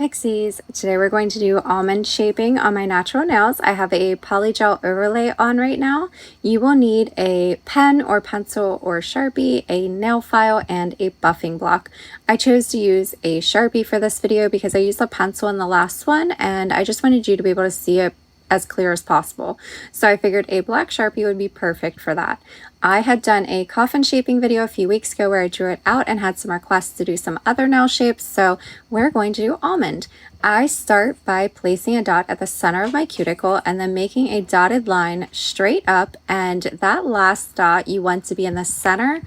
Pixies! Today we're going to do almond shaping on my natural nails. I have a polygel overlay on right now. You will need a pen or pencil or Sharpie, a nail file, and a buffing block. I chose to use a Sharpie for this video because I used a pencil in the last one and I just wanted you to be able to see it as clear as possible. So I figured a black Sharpie would be perfect for that. I had done a coffin shaping video a few weeks ago where I drew it out and had some requests to do some other nail shapes, so we're going to do almond. I start by placing a dot at the center of my cuticle and then making a dotted line straight up, and that last dot you want to be in the center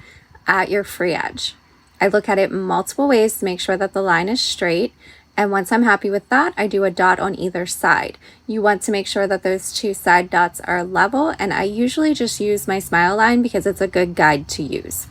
at your free edge. I look at it multiple ways to make sure that the line is straight. And once I'm happy with that, I do a dot on either side. You want to make sure that those two side dots are level, and I usually just use my smile line because it's a good guide to use.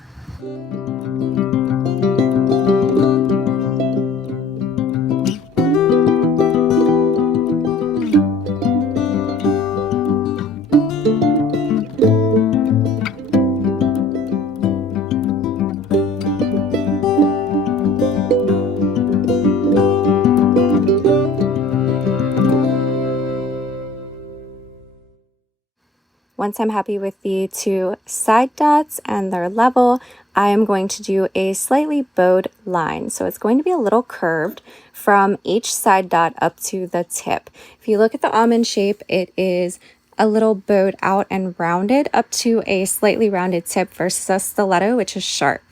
Once I'm happy with the two side dots and they're level, I am going to do a slightly bowed line. So it's going to be a little curved from each side dot up to the tip. If you look at the almond shape, it is a little bowed out and rounded up to a slightly rounded tip versus a stiletto, which is sharp.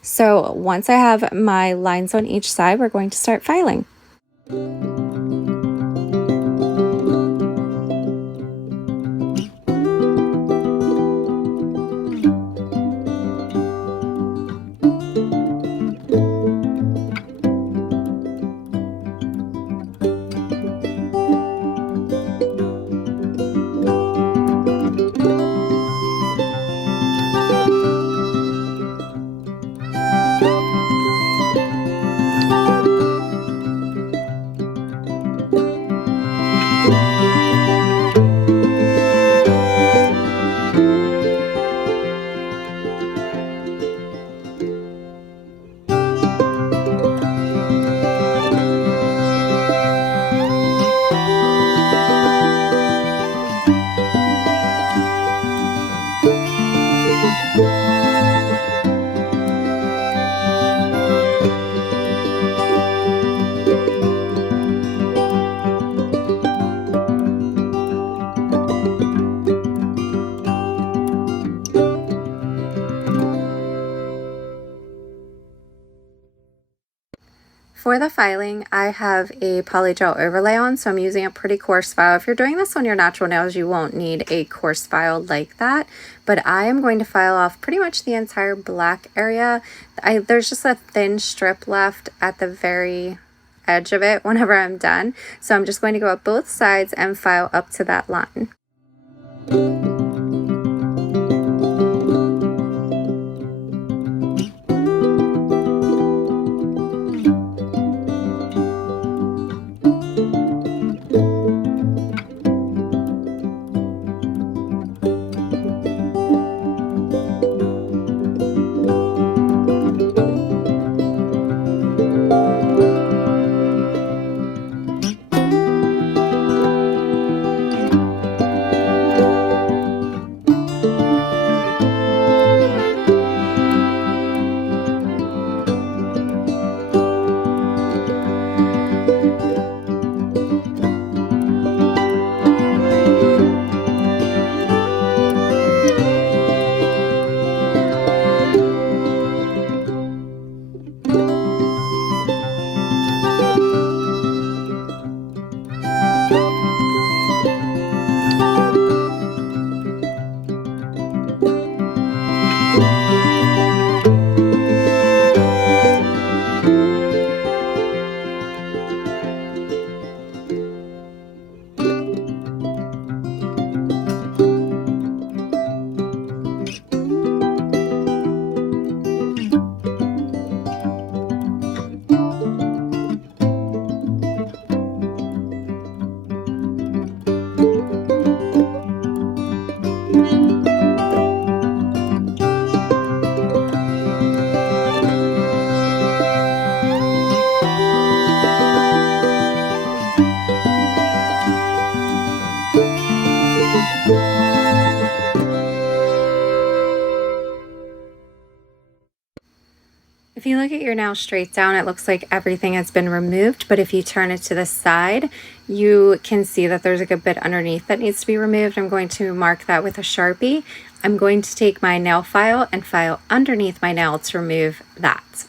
So once I have my lines on each side, we're going to start filing. For the filing, I have a polygel overlay on, so I'm using a pretty coarse file. If you're doing this on your natural nails, you won't need a coarse file like that, but I am going to file off pretty much the entire black area. There's just a thin strip left at the very edge of it whenever I'm done, so I'm just going to go up both sides and file up to that line. If you look at your nail straight down, it looks like everything has been removed, but if you turn it to the side, you can see that there's like a bit underneath that needs to be removed. I'm going to mark that with a Sharpie. I'm going to take my nail file and file underneath my nail to remove that.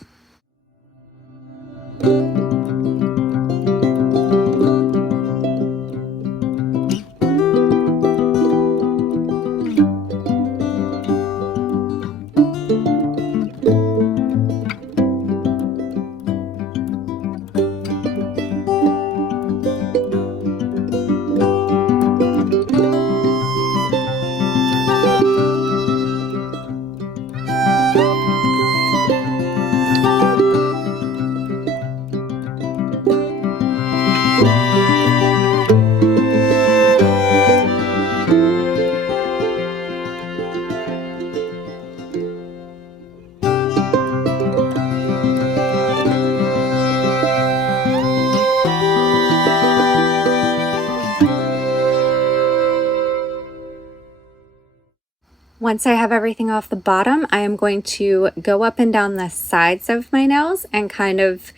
Once I have everything off the bottom, I am going to go up and down the sides of my nails and kind of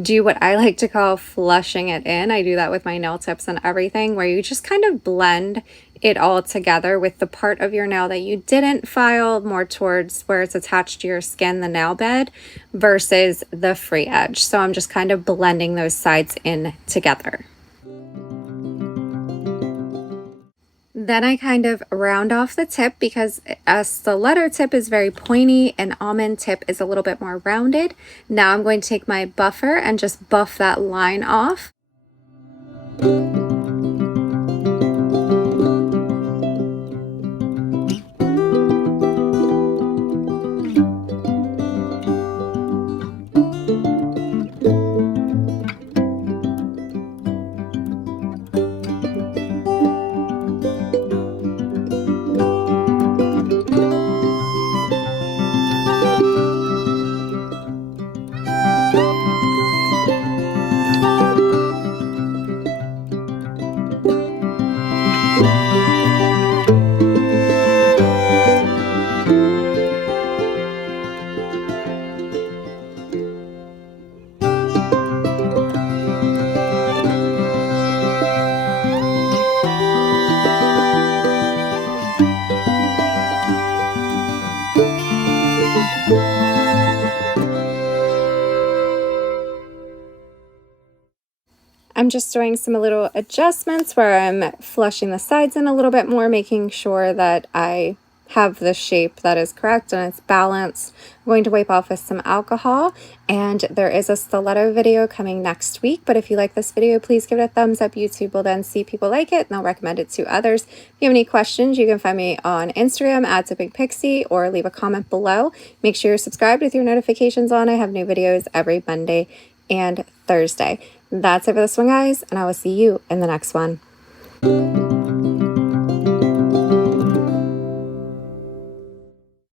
do what I like to call flushing it in. I do that with my nail tips and everything, where you just kind of blend it all together with the part of your nail that you didn't file more towards where it's attached to your skin, the nail bed, versus the free edge. So I'm just kind of blending those sides in together. Then I kind of round off the tip because a stiletto tip is very pointy and almond tip is a little bit more rounded. Now I'm going to take my buffer and just buff that line off. I'm just doing some little adjustments where I'm flushing the sides in a little bit more, making sure that I have the shape that is correct and it's balanced. I'm going to wipe off with some alcohol, and there is a stiletto video coming next week. But if you like this video, please give it a thumbs up. YouTube will then see people like it and they'll recommend it to others. If you have any questions, you can find me on Instagram at @tippingpixie or leave a comment below. Make sure you're subscribed with your notifications on. I have new videos every Monday and Thursday. That's it for this one, guys, and I will see you in the next one.